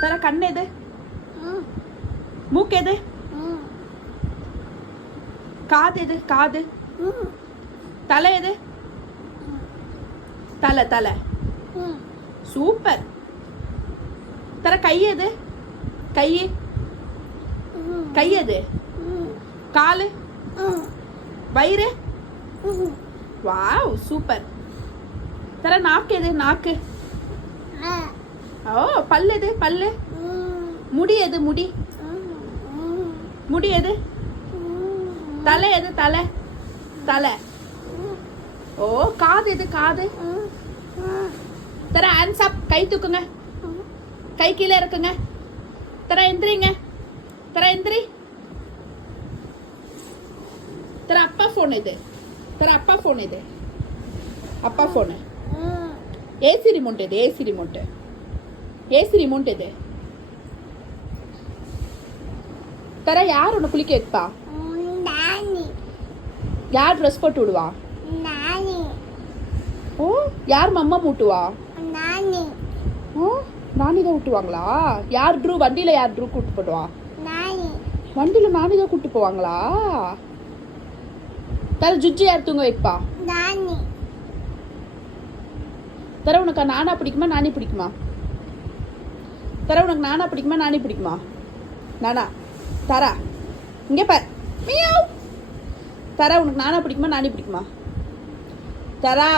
தர கண் எது? மூக்கு எது? காது எது? காது. தலை எது? தலை தலை. சூப்பர். தர கை எது? கை. கை எது? காலு. வயிறு. Wow super. தர நாக்கு எது? நாக்கு. ஓ பல்லு எது? பல்லு. முடி எது? முடி. முடி எது? தலை எது? தலை. தலை. ஓ காது எது? காது. தர ஹேண்ட்ஸ் அப். கை தூக்குங்க. கை கீழே இருக்குங்க. தர எந்திரிங்க. தர எந்திரி. தர அப்பா ஃபோன் எது? தர அப்பா ஃபோன் எது? அப்பா ஃபோனு. ஏசி ரிமோட் எது? AC remote. ஏசி ரிமோட் எது? தர யார் உன்னை குளிக்க வைப்பா? யார் ட்ரெஸ் போட்டு விடுவா? ஓ யார் மம்மா மூட்டுவா? ஓ நானி தான் விட்டுவாங்களா? யார் ட்ரூ வண்டியில யார் ட்ரூ கூட்டு போடுவா? வண்டியில நானி தான் கூட்டு போவாங்களா? தர ஜுஜ்ஜி யார் தூங்க வைப்பா? தர உனக்கு நானா பிடிக்குமா நானி பிடிக்குமா? தர உனக்கு நானா பிடிக்குமா நானி பிடிக்குமா? நானா. தரா இங்கே பார். மியாவ். தர உனக்கு நானா பிடிக்குமா நானி பிடிக்குமா? தரா